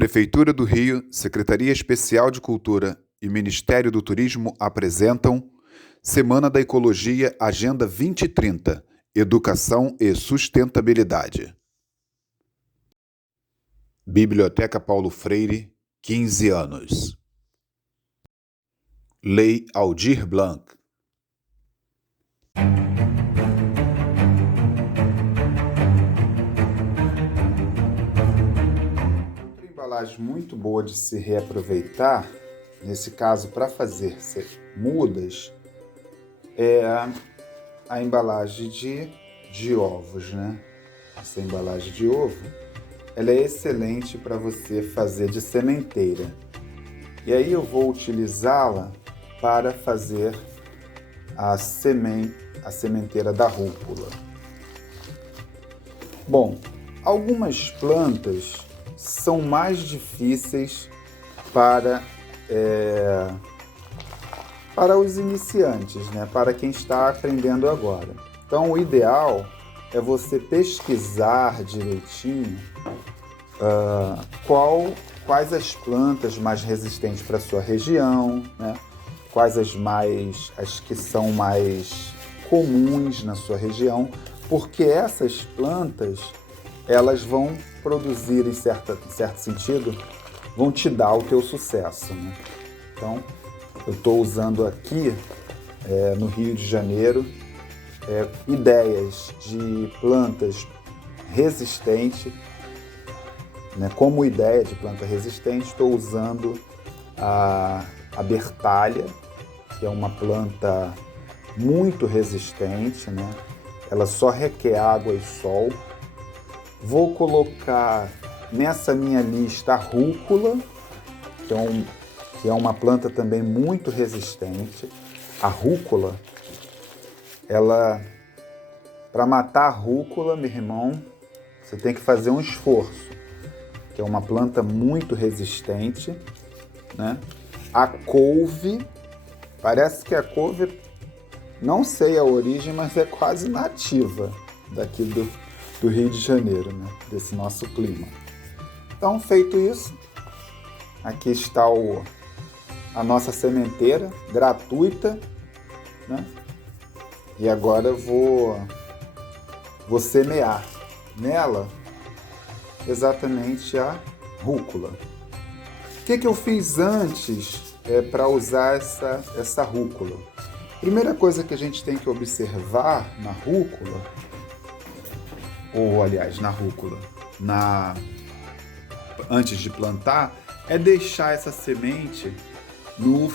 Prefeitura do Rio, Secretaria Especial de Cultura e Ministério do Turismo apresentam Semana da Ecologia Agenda 2030, Educação e Sustentabilidade. Biblioteca Paulo Freire, 15 anos. Lei Aldir Blanc. Outra embalagem muito boa de se reaproveitar, nesse caso para fazer mudas, é a embalagem de ovos, né? Essa embalagem de ovo, ela é excelente para você fazer de sementeira. E aí eu vou utilizá-la para fazer a sementeira da rúcula. Bom, algumas plantas são mais difíceis para os iniciantes, né? Para quem está aprendendo agora. Então, o ideal é você pesquisar direitinho quais as plantas mais resistentes para a sua região, né? Quais as que são mais comuns na sua região, porque essas plantas, elas vão produzir, em certo sentido, vão te dar o teu sucesso, né? Então, eu estou usando aqui, no Rio de Janeiro, ideias de plantas resistentes, né? Como ideia de planta resistente, estou usando a bertalha, que é uma planta muito resistente, né? Ela só requer água e sol. Vou colocar nessa minha lista a rúcula, que é uma planta também muito resistente. A rúcula, para matar a rúcula, meu irmão, você tem que fazer um esforço, que é uma planta muito resistente, né? A couve, parece que a couve, não sei a origem, mas é quase nativa daqui do Rio de Janeiro, né? Desse nosso clima. Então, feito isso, aqui está a nossa sementeira gratuita, né? E agora eu vou semear nela exatamente a rúcula. O que eu fiz antes para usar essa rúcula? Primeira coisa que a gente tem que observar na rúcula, antes de plantar, é deixar essa semente no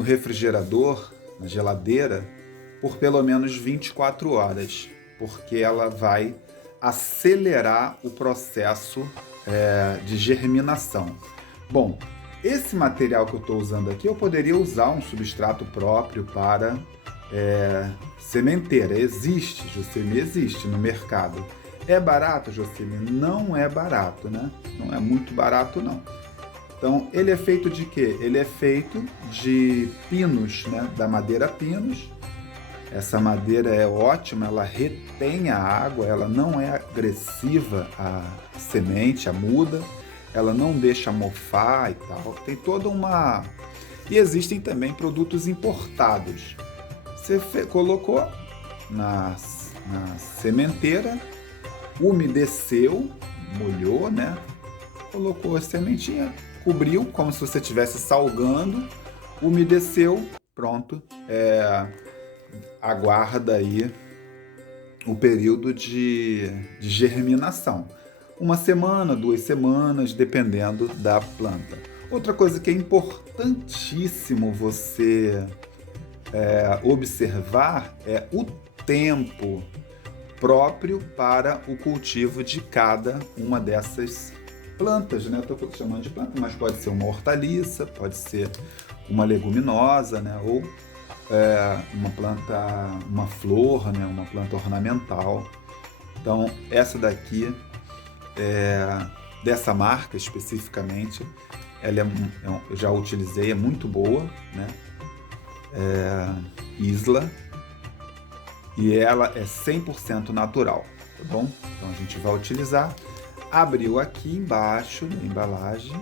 refrigerador, na geladeira, por pelo menos 24 horas, porque ela vai acelerar o processo de germinação. Bom, esse material que eu estou usando aqui, eu poderia usar um substrato próprio para sementeira. Existe, Jocely, existe no mercado. É barato, Jocely? Não é barato, né? Não é muito barato, não. Então, ele é feito de quê? Ele é feito de pinos, né? Da madeira pinos. Essa madeira é ótima, ela retém a água, ela não é agressiva à semente, à muda. Ela não deixa mofar e tal. Tem toda uma... E existem também produtos importados. Você colocou na sementeira, umedeceu, molhou, né? Colocou a sementinha, cobriu como se você estivesse salgando, umedeceu, pronto. Aguarda aí o período de germinação. 1 semana, 2 semanas, dependendo da planta. Outra coisa que é importantíssimo você observar é o tempo próprio para o cultivo de cada uma dessas plantas, né? Estou chamando de planta, mas pode ser uma hortaliça, pode ser uma leguminosa, né? Ou uma flor, né? Uma planta ornamental. Então, essa daqui, dessa marca especificamente, eu já utilizei, é muito boa, né? Isla, e ela é 100% natural, tá bom? Então a gente vai utilizar. abriu aqui embaixo na embalagem.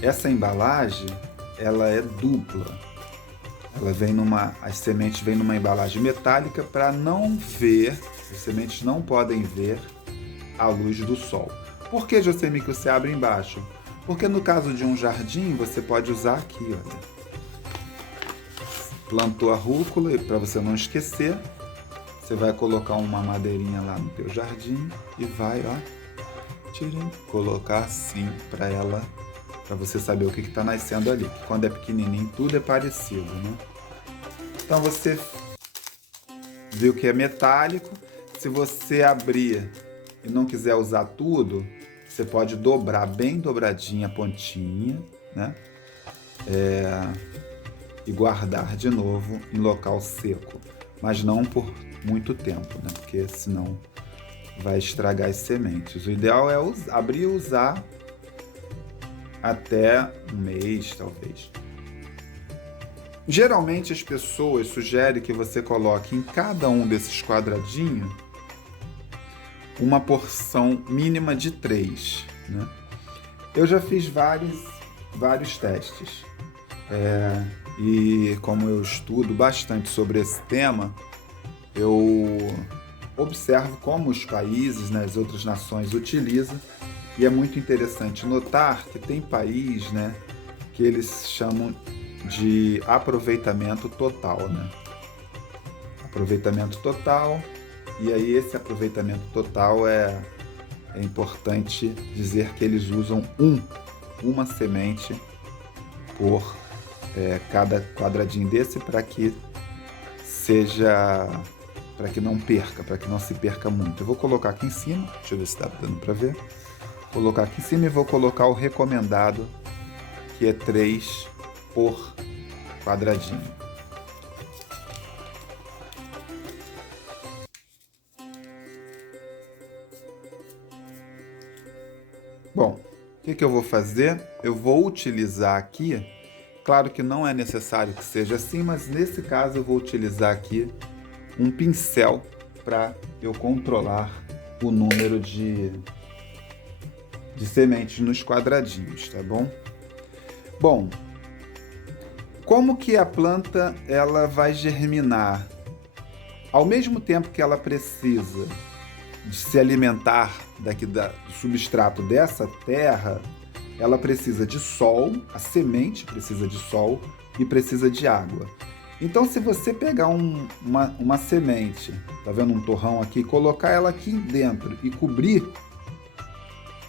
Essa embalagem, ela é dupla. Ela vem as sementes vêm numa embalagem metálica para não ver, as sementes não podem ver a luz do sol. Por que, Jocely, que você abre embaixo? Porque no caso de um jardim, você pode usar aqui, olha. Plantou a rúcula, e para você não esquecer, você vai colocar uma madeirinha lá no teu jardim e vai, colocar assim para você saber o que está nascendo ali. Quando é pequenininho, tudo é parecido, né? Então você viu que é metálico. Se você abrir e não quiser usar tudo, você pode dobrar bem dobradinha a pontinha, né? E guardar de novo em local seco, mas não por muito tempo, né? Porque senão vai estragar as sementes. O ideal é abrir e usar até um mês, talvez. Geralmente as pessoas sugerem que você coloque em cada um desses quadradinhos uma porção mínima de 3, né? Eu já fiz vários testes. E como eu estudo bastante sobre esse tema, eu observo como os países, né, as outras nações utilizam, e é muito interessante notar que tem país, né, que eles chamam de aproveitamento total, né? Aproveitamento total, e aí esse aproveitamento total é importante dizer que eles usam uma semente por cada quadradinho desse para que não se perca muito. Eu vou colocar aqui em cima, deixa eu ver se está dando para ver. Vou colocar aqui em cima e vou colocar o recomendado, que é 3 por quadradinho. Bom, o que eu vou fazer? Eu vou utilizar aqui, claro que não é necessário que seja assim, mas nesse caso eu vou utilizar aqui um pincel para eu controlar o número de sementes nos quadradinhos, tá bom? Bom, como que a planta ela vai germinar? Ao mesmo tempo que ela precisa de se alimentar do substrato dessa terra, ela precisa de sol, a semente precisa de sol e precisa de água. Então, se você pegar uma semente, tá vendo um torrão aqui, colocar ela aqui dentro e cobrir,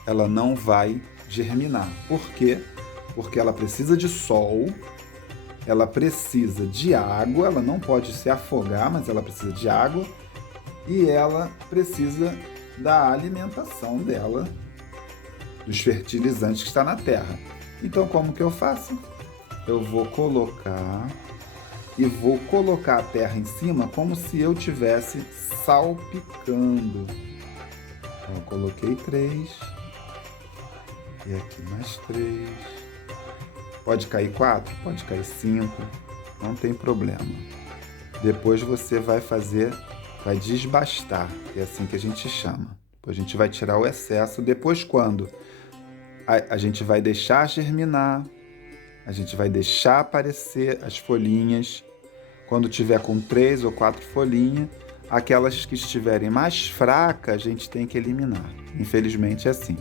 ela não vai germinar. Por quê? Porque ela precisa de sol, ela precisa de água, ela não pode se afogar, mas ela precisa de água, e ela precisa da alimentação dela, dos fertilizantes que está na terra. Então, como que eu faço? Eu vou colocar a terra em cima como se eu estivesse salpicando. Então, eu coloquei 3, e aqui mais 3. Pode cair 4, pode cair 5, não tem problema. Depois você vai desbastar, que é assim que a gente chama. Depois a gente vai tirar o excesso. Depois, quando a gente vai deixar germinar, a gente vai deixar aparecer as folhinhas. Quando tiver com 3 ou 4 folhinhas, aquelas que estiverem mais fracas, a gente tem que eliminar. Infelizmente é assim.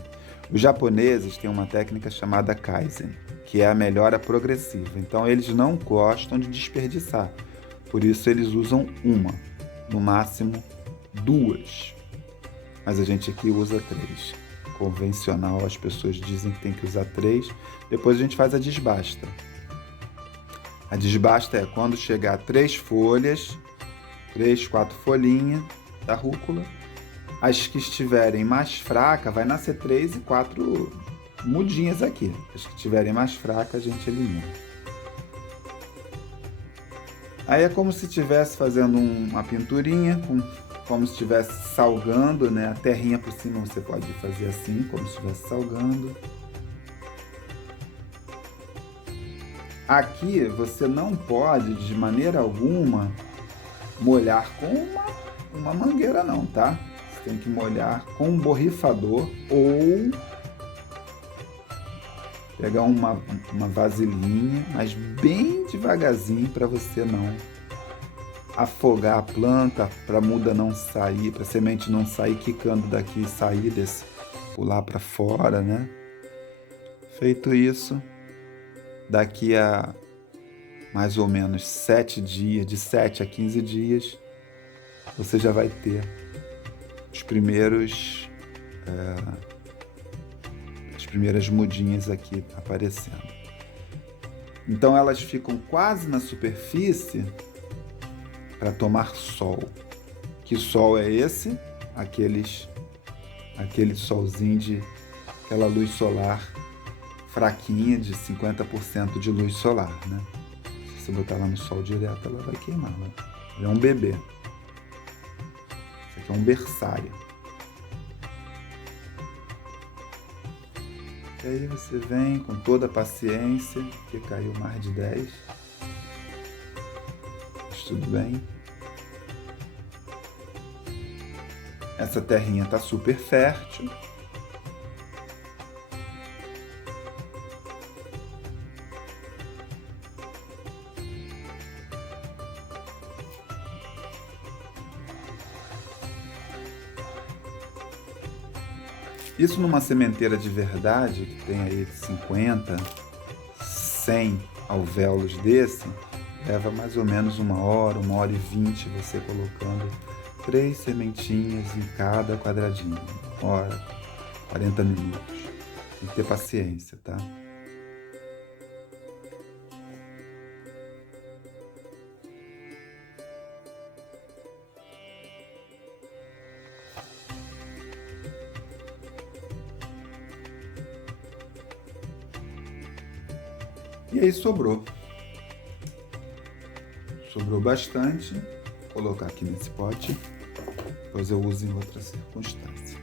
Os japoneses têm uma técnica chamada Kaizen, que é a melhora progressiva. Então, eles não gostam de desperdiçar. Por isso, eles usam no máximo 2. Mas a gente aqui usa 3. Convencional, as pessoas dizem que tem que usar 3. Depois a gente faz a desbasta. A desbasta é quando chegar a 3 folhas, 3, 4 folhinhas da rúcula. As que estiverem mais fracas, vai nascer 3 e 4 mudinhas aqui. As que estiverem mais fracas, a gente elimina. Aí é como se estivesse fazendo uma pinturinha, como se estivesse salgando, né? A terrinha por cima você pode fazer assim, como se estivesse salgando. Aqui você não pode, de maneira alguma, molhar com uma mangueira não, tá? Você tem que molhar com um borrifador ou pegar uma vasilhinha, mas bem devagarzinho para você não afogar a planta, para a muda não sair, para a semente não sair quicando daqui e sair desse, pular para fora, né? Feito isso, daqui a mais ou menos 7 dias, de 7 a 15 dias, você já vai ter as primeiras mudinhas aqui aparecendo. Então elas ficam quase na superfície para tomar sol. Que sol é esse? Aquele solzinho de aquela luz solar fraquinha de 50% de luz solar, né? Se você botar ela no sol direto, ela vai queimar, né? Ela é um bebê. Isso aqui é um berçário. E aí você vem com toda a paciência, que caiu mais de 10. Mas tudo bem. Essa terrinha está super fértil. Isso numa sementeira de verdade, que tem aí 50, 100 alvéolos desse, leva mais ou menos 1 hora e 20 você colocando 3 sementinhas em cada quadradinho. 1 hora, 40 minutos. Tem que ter paciência, tá? E aí sobrou. Sobrou bastante. Vou colocar aqui nesse pote. Depois eu uso em outra circunstância.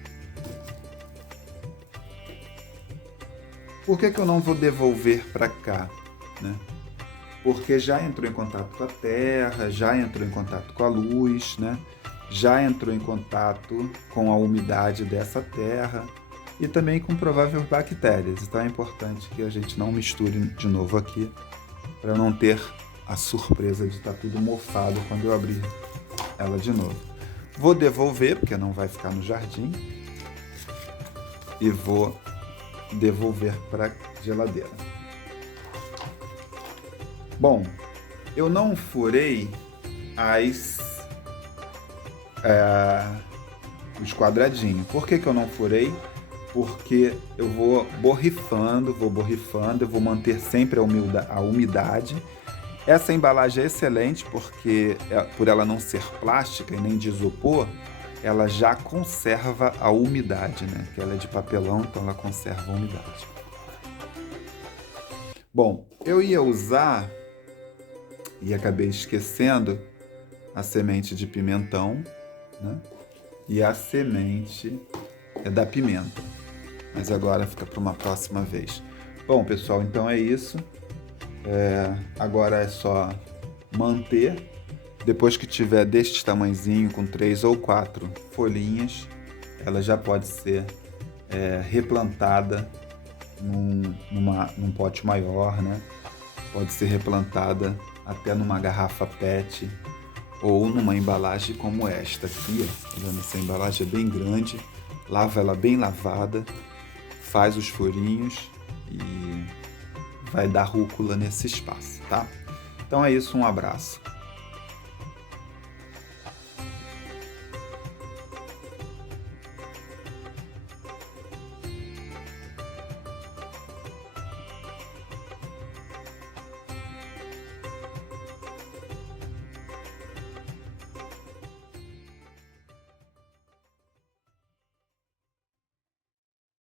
Por que eu não vou devolver para cá, né? Porque já entrou em contato com a terra, já entrou em contato com a luz, né? Já entrou em contato com a umidade dessa terra e também com prováveis bactérias. Então é importante que a gente não misture de novo aqui para não ter a surpresa de estar tudo mofado quando eu abrir ela de novo. Vou devolver, porque não vai ficar no jardim, e vou devolver para a geladeira. Bom, eu não furei os quadradinhos. Por que eu não furei? Porque eu vou borrifando, eu vou manter sempre a umidade. Essa embalagem é excelente porque, por ela não ser plástica e nem de isopor, ela já conserva a umidade, né? Que ela é de papelão, então ela conserva a umidade. Bom, eu ia usar, e acabei esquecendo, a semente de pimentão, né? E a semente da pimenta. Mas agora fica para uma próxima vez. Bom, pessoal, então é isso. Agora é só manter. Depois que tiver deste tamanhozinho, com 3 ou 4 folhinhas, ela já pode ser replantada num pote maior, né? Pode ser replantada até numa garrafa PET ou numa embalagem como esta aqui. Essa embalagem é bem grande, lava ela bem lavada, faz os furinhos e vai dar rúcula nesse espaço, tá? Então é isso, um abraço.